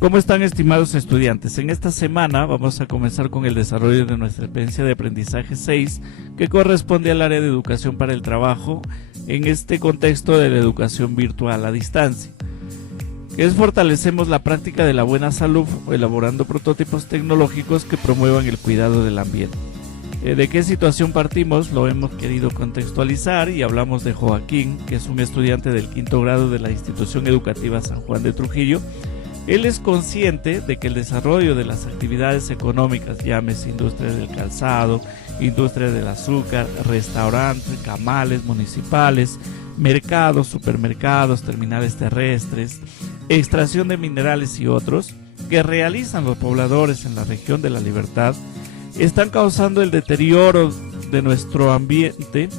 ¿Cómo están, estimados estudiantes? En esta semana vamos a comenzar con el desarrollo de nuestra experiencia de aprendizaje 6, que corresponde al área de educación para el trabajo en este contexto de la educación virtual a distancia. Fortalecemos la práctica de la buena salud elaborando prototipos tecnológicos que promuevan el cuidado del ambiente. ¿De qué situación partimos? Lo hemos querido contextualizar y hablamos de Joaquín, que es un estudiante del 5º grado de la institución educativa San Juan de Trujillo. Él es consciente de que el desarrollo de las actividades económicas, llámese industria del calzado, industria del azúcar, restaurantes, camales municipales, mercados, supermercados, terminales terrestres, extracción de minerales y otros, que realizan los pobladores en la región de La Libertad, están causando el deterioro de nuestro ambiente,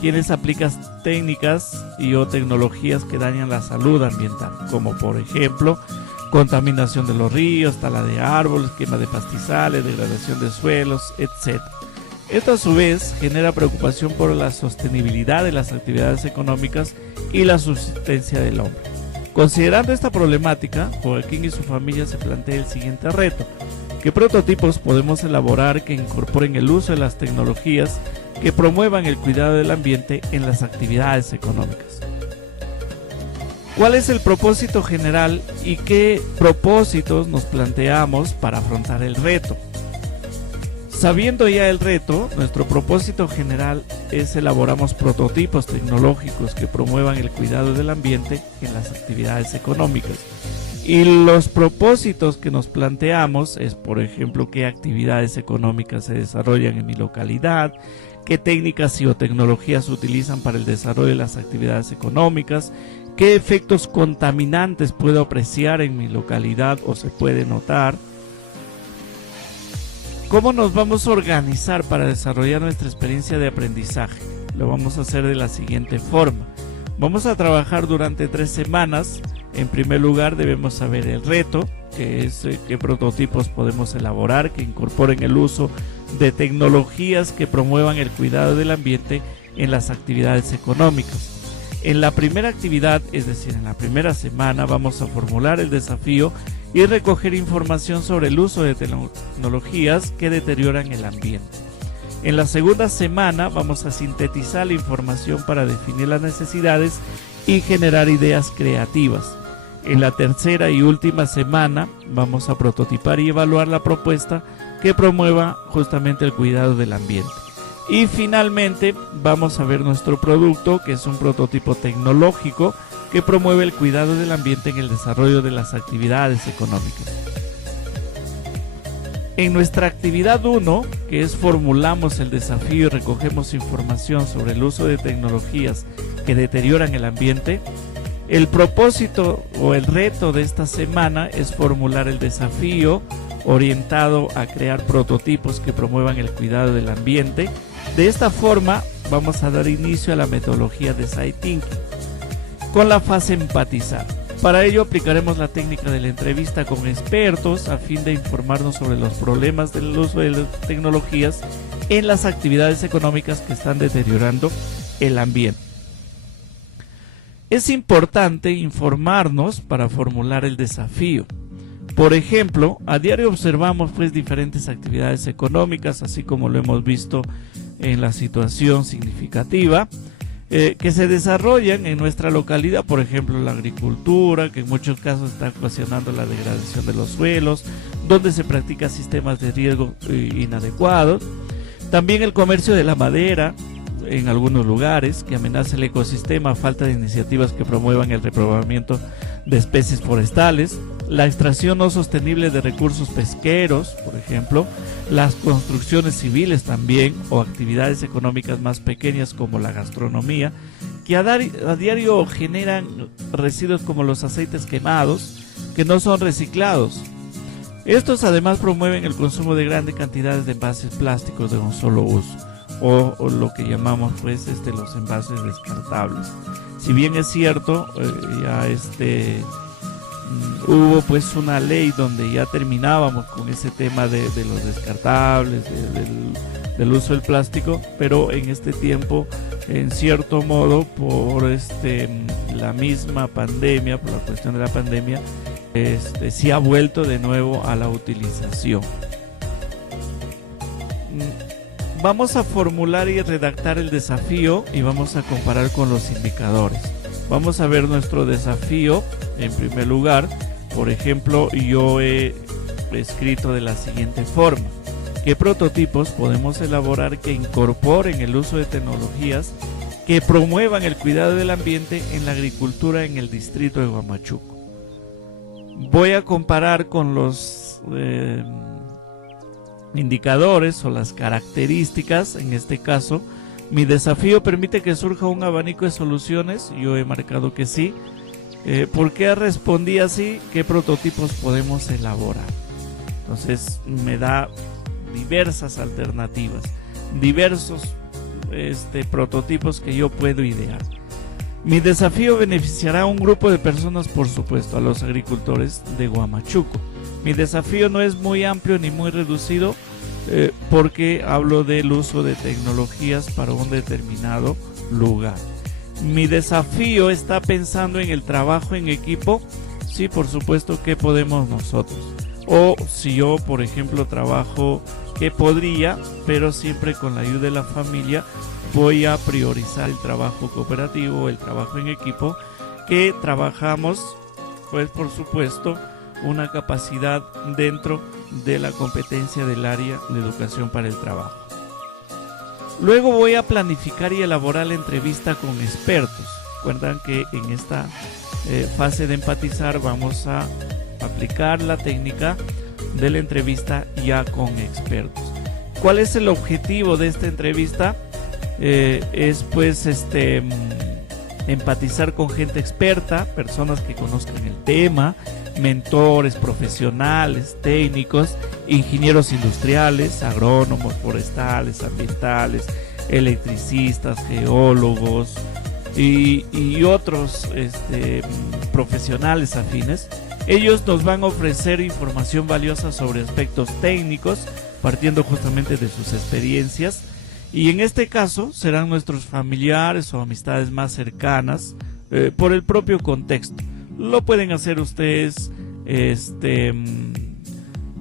quienes aplican técnicas y o tecnologías que dañan la salud ambiental, como por ejemplo, contaminación de los ríos, tala de árboles, quema de pastizales, degradación de suelos, etc. Esto a su vez genera preocupación por la sostenibilidad de las actividades económicas y la subsistencia del hombre. Considerando esta problemática, Joaquín y su familia se plantea el siguiente reto: ¿qué prototipos podemos elaborar que incorporen el uso de las tecnologías que promuevan el cuidado del ambiente en las actividades económicas? ¿Cuál es el propósito general y qué propósitos nos planteamos para afrontar el reto? Sabiendo ya el reto, nuestro propósito general es elaboramos prototipos tecnológicos que promuevan el cuidado del ambiente en las actividades económicas. Y los propósitos que nos planteamos es, por ejemplo, qué actividades económicas se desarrollan en mi localidad, qué técnicas y o tecnologías se utilizan para el desarrollo de las actividades económicas, qué efectos contaminantes puedo apreciar en mi localidad o se puede notar. ¿Cómo nos vamos a organizar para desarrollar nuestra experiencia de aprendizaje? Lo vamos a hacer de la siguiente forma. Vamos a trabajar durante 3 semanas. En primer lugar debemos saber el reto, que es qué prototipos podemos elaborar que incorporen el uso de tecnologías que promuevan el cuidado del ambiente en las actividades económicas. En la primera actividad, es decir, en la primera semana, vamos a formular el desafío y recoger información sobre el uso de tecnologías que deterioran el ambiente. En la segunda semana vamos a sintetizar la información para definir las necesidades y generar ideas creativas. En la tercera y última semana vamos a prototipar y evaluar la propuesta que promueva justamente el cuidado del ambiente. Y finalmente vamos a ver nuestro producto, que es un prototipo tecnológico que promueve el cuidado del ambiente en el desarrollo de las actividades económicas. En nuestra actividad 1, que es formulamos el desafío y recogemos información sobre el uso de tecnologías que deterioran el ambiente, el propósito o el reto de esta semana es formular el desafío orientado a crear prototipos que promuevan el cuidado del ambiente. De esta forma vamos a dar inicio a la metodología de Design Thinking con la fase empatizar. Para ello aplicaremos la técnica de la entrevista con expertos a fin de informarnos sobre los problemas del uso de las tecnologías en las actividades económicas que están deteriorando el ambiente. Es importante informarnos para formular el desafío. Por ejemplo, a diario observamos diferentes actividades económicas, así como lo hemos visto en la situación significativa, que se desarrollan en nuestra localidad, por ejemplo la agricultura, que en muchos casos está ocasionando la degradación de los suelos, donde se practican sistemas de riego inadecuados. También el comercio de la madera en algunos lugares, que amenaza el ecosistema, falta de iniciativas que promuevan el repoblamiento de especies forestales, la extracción no sostenible de recursos pesqueros, por ejemplo, las construcciones civiles también, o actividades económicas más pequeñas como la gastronomía, que a diario generan residuos como los aceites quemados, que no son reciclados. Estos además promueven el consumo de grandes cantidades de envases plásticos de un solo uso, o lo que llamamos los envases descartables. Si bien es cierto, hubo una ley donde ya terminábamos con ese tema de los descartables, del uso del plástico, pero en este tiempo, en cierto modo, por la misma pandemia, por la cuestión de la pandemia, si ha vuelto de nuevo a la utilización. Vamos a formular y redactar el desafío y vamos a comparar con los indicadores. Vamos a ver nuestro desafío en primer lugar. Por ejemplo, yo he escrito de la siguiente forma: ¿qué prototipos podemos elaborar que incorporen el uso de tecnologías que promuevan el cuidado del ambiente en la agricultura en el distrito de Huamachuco? Voy a comparar con los indicadores o las características. En este caso, mi desafío permite que surja un abanico de soluciones. Yo he marcado que sí. ¿Por qué respondí así? ¿Qué prototipos podemos elaborar? Entonces me da diversas alternativas, diversos prototipos que yo puedo idear. Mi desafío beneficiará a un grupo de personas, por supuesto, a los agricultores de Huamachuco. Mi desafío no es muy amplio ni muy reducido, porque hablo del uso de tecnologías para un determinado lugar. Mi desafío está pensando en el trabajo en equipo. Sí, por supuesto, ¿qué podemos nosotros? O si yo, por ejemplo, trabajo, que podría, pero siempre con la ayuda de la familia, voy a priorizar el trabajo cooperativo, el trabajo en equipo, que trabajamos, pues por supuesto, una capacidad dentro de la competencia del área de educación para el trabajo. Luego voy a planificar y elaborar la entrevista con expertos. Recuerdan que en esta fase de empatizar vamos a aplicar la técnica de la entrevista ya con expertos. ¿Cuál es el objetivo de esta entrevista? Es pues empatizar con gente experta, personas que conozcan el tema, mentores, profesionales, técnicos, ingenieros industriales, agrónomos, forestales, ambientales, electricistas, geólogos y otros profesionales afines. Ellos nos van a ofrecer información valiosa sobre aspectos técnicos, partiendo justamente de sus experiencias, y en este caso serán nuestros familiares o amistades más cercanas, por el propio contexto. Lo pueden hacer ustedes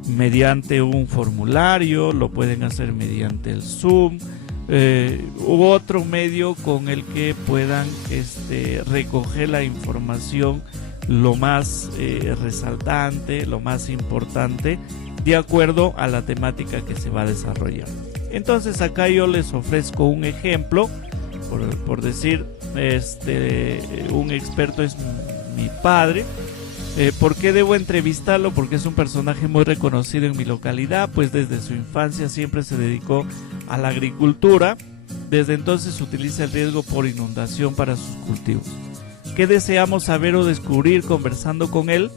mediante un formulario, lo pueden hacer mediante el Zoom, u otro medio con el que puedan recoger la información lo más resaltante, lo más importante, de acuerdo a la temática que se va a desarrollar. Entonces acá yo les ofrezco un ejemplo, por decir, un experto es mi padre. ¿Por qué debo entrevistarlo? Porque es un personaje muy reconocido en mi localidad, pues desde su infancia siempre se dedicó a la agricultura. Desde entonces utiliza el riesgo por inundación para sus cultivos. ¿Qué deseamos saber o descubrir conversando con él?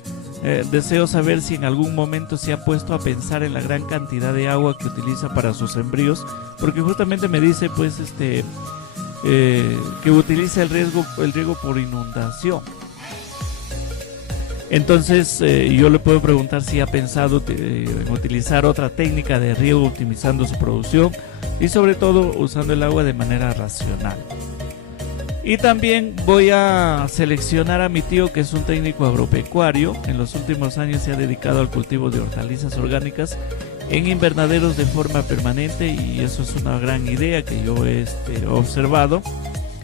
Deseo saber si en algún momento se ha puesto a pensar en la gran cantidad de agua que utiliza para sus sembríos, porque justamente me dice pues que utiliza el riego por inundación. Entonces yo le puedo preguntar si ha pensado en utilizar otra técnica de riego optimizando su producción y sobre todo usando el agua de manera racional. Y también voy a seleccionar a mi tío, que es un técnico agropecuario. En los últimos años se ha dedicado al cultivo de hortalizas orgánicas en invernaderos de forma permanente, y eso es una gran idea que yo he observado.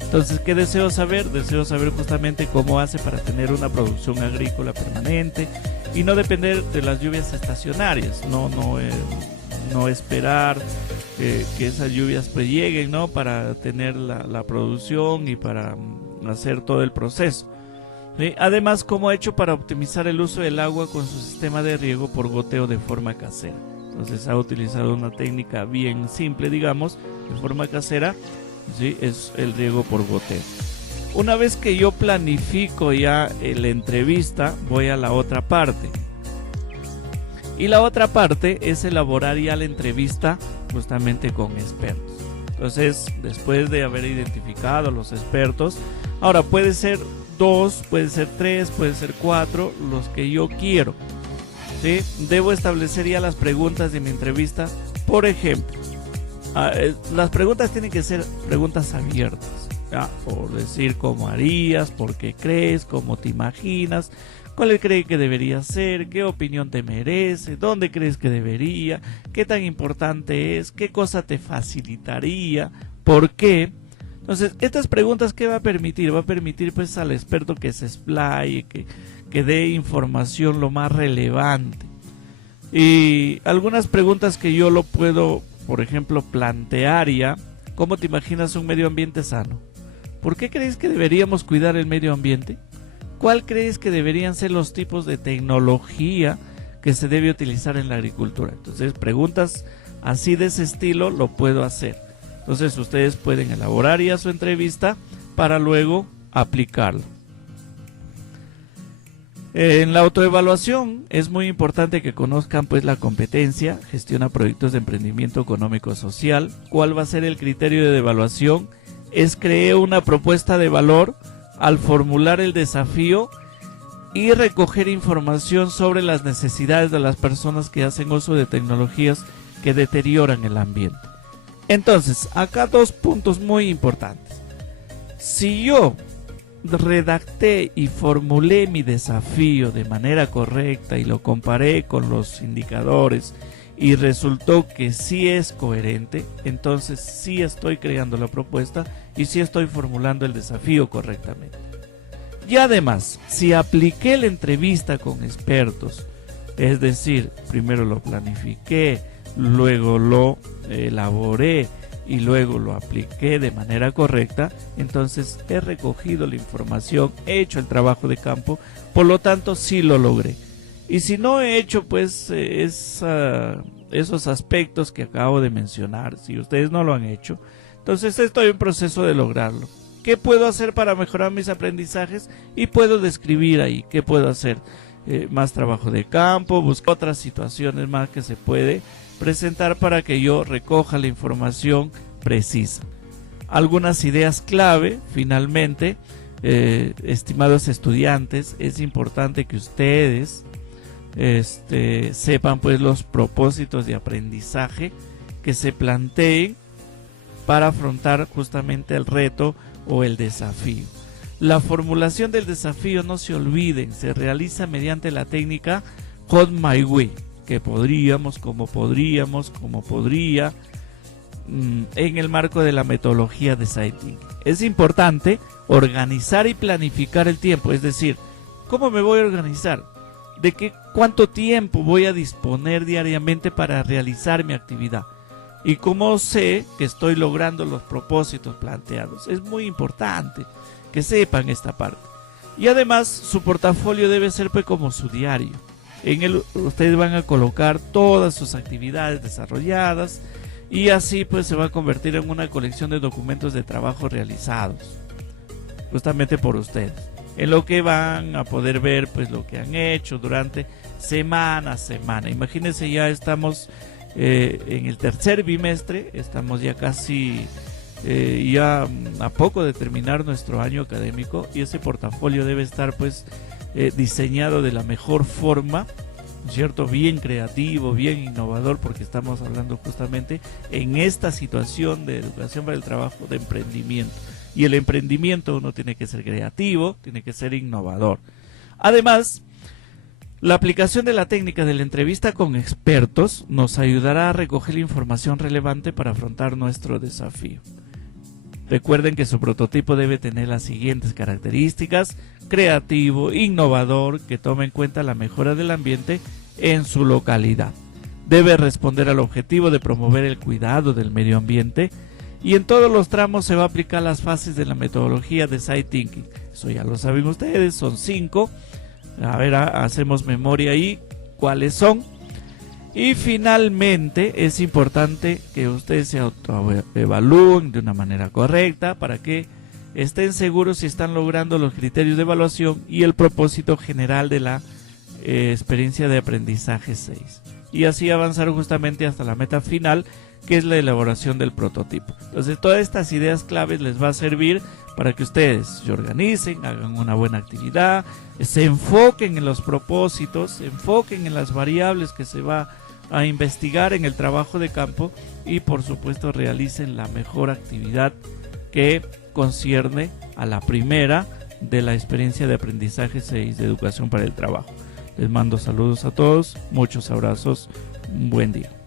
Entonces, ¿qué deseo saber? Deseo saber justamente cómo hace para tener una producción agrícola permanente y no depender de las lluvias estacionarias, no esperar que esas lluvias pues lleguen, ¿no?, para tener la producción y para hacer todo el proceso. ¿Sí? Además, cómo ha hecho para optimizar el uso del agua con su sistema de riego por goteo de forma casera. Entonces ha utilizado una técnica bien simple, digamos, de forma casera. Sí, es el riego por goteo. Una vez que yo planifico ya la entrevista, voy a la otra parte. Y la otra parte es elaborar ya la entrevista justamente con expertos. Entonces, después de haber identificado a los expertos, ahora puede ser 2, puede ser 3, puede ser 4, los que yo quiero. ¿Sí? Debo establecer ya las preguntas de mi entrevista. Por ejemplo, las preguntas tienen que ser preguntas abiertas, ¿ya? Por decir, ¿cómo harías? ¿Por qué crees? ¿Cómo te imaginas? ¿Cuál cree que debería ser? ¿Qué opinión te merece? ¿Dónde crees que debería? ¿Qué tan importante es? ¿Qué cosa te facilitaría? ¿Por qué? Entonces, estas preguntas, ¿qué va a permitir? Va a permitir pues al experto que se explaye, que dé información lo más relevante. Y algunas preguntas que yo lo puedo, por ejemplo, plantear ya. ¿Cómo te imaginas un medio ambiente sano? ¿Por qué crees que deberíamos cuidar el medio ambiente? ¿Cuál crees que deberían ser los tipos de tecnología que se debe utilizar en la agricultura? Entonces, preguntas así de ese estilo lo puedo hacer. Entonces, ustedes pueden elaborar ya su entrevista para luego aplicarlo. En la autoevaluación es muy importante que conozcan pues la competencia, gestiona proyectos de emprendimiento económico social. ¿Cuál va a ser el criterio de evaluación? Es crear una propuesta de valor al formular el desafío y recoger información sobre las necesidades de las personas que hacen uso de tecnologías que deterioran el ambiente. Entonces, acá dos puntos muy importantes. Si yo redacté y formulé mi desafío de manera correcta y lo comparé con los indicadores y resultó que sí es coherente, entonces sí estoy creando la propuesta y sí estoy formulando el desafío correctamente. Y además, si apliqué la entrevista con expertos, es decir, primero lo planifiqué, luego lo elaboré y luego lo apliqué de manera correcta, entonces he recogido la información, he hecho el trabajo de campo, por lo tanto sí lo logré. Y si no he hecho pues esos aspectos que acabo de mencionar, si ustedes no lo han hecho, entonces estoy en proceso de lograrlo. ¿Qué puedo hacer para mejorar mis aprendizajes? Y puedo describir ahí qué puedo hacer. Más trabajo de campo, buscar otras situaciones más que se puede presentar para que yo recoja la información precisa. Algunas ideas clave, finalmente, estimados estudiantes, es importante que ustedes sepan pues los propósitos de aprendizaje que se planteen para afrontar justamente el reto o el desafío. La formulación del desafío, no se olviden, se realiza mediante la técnica Hot My Way, que como podría, en el marco de la metodología de Design Thinking. Es importante organizar y planificar el tiempo, es decir, ¿cómo me voy a organizar? ¿Cuánto tiempo voy a disponer diariamente para realizar mi actividad? ¿Y cómo sé que estoy logrando los propósitos planteados? Es muy importante que sepan esta parte. Y además, su portafolio debe ser pues como su diario. En él ustedes van a colocar todas sus actividades desarrolladas y así pues se va a convertir en una colección de documentos de trabajo realizados justamente por ustedes, en lo que van a poder ver pues lo que han hecho durante semana a semana. Imagínense, ya estamos en el tercer bimestre, estamos ya casi ya a poco de terminar nuestro año académico y ese portafolio debe estar pues diseñado de la mejor forma, ¿cierto? Bien creativo, bien innovador, porque estamos hablando justamente en esta situación de educación para el trabajo, de emprendimiento. Y el emprendimiento uno tiene que ser creativo, tiene que ser innovador. Además, la aplicación de la técnica de la entrevista con expertos nos ayudará a recoger la información relevante para afrontar nuestro desafío. Recuerden que su prototipo debe tener las siguientes características: creativo, innovador, que tome en cuenta la mejora del ambiente en su localidad. Debe responder al objetivo de promover el cuidado del medio ambiente y en todos los tramos se va a aplicar las fases de la metodología de Design Thinking. Eso ya lo saben ustedes, son 5. A ver, hacemos memoria ahí, ¿cuáles son? Y finalmente es importante que ustedes se autoevalúen de una manera correcta para que estén seguros si están logrando los criterios de evaluación y el propósito general de la experiencia de aprendizaje 6. Y así avanzar justamente hasta la meta final, que es la elaboración del prototipo. Entonces, todas estas ideas claves les va a servir para que ustedes se organicen, hagan una buena actividad, se enfoquen en los propósitos, se enfoquen en las variables que se va a investigar en el trabajo de campo y por supuesto realicen la mejor actividad que concierne a la primera de la experiencia de aprendizaje 6 de educación para el trabajo. Les mando saludos a todos, muchos abrazos, un buen día.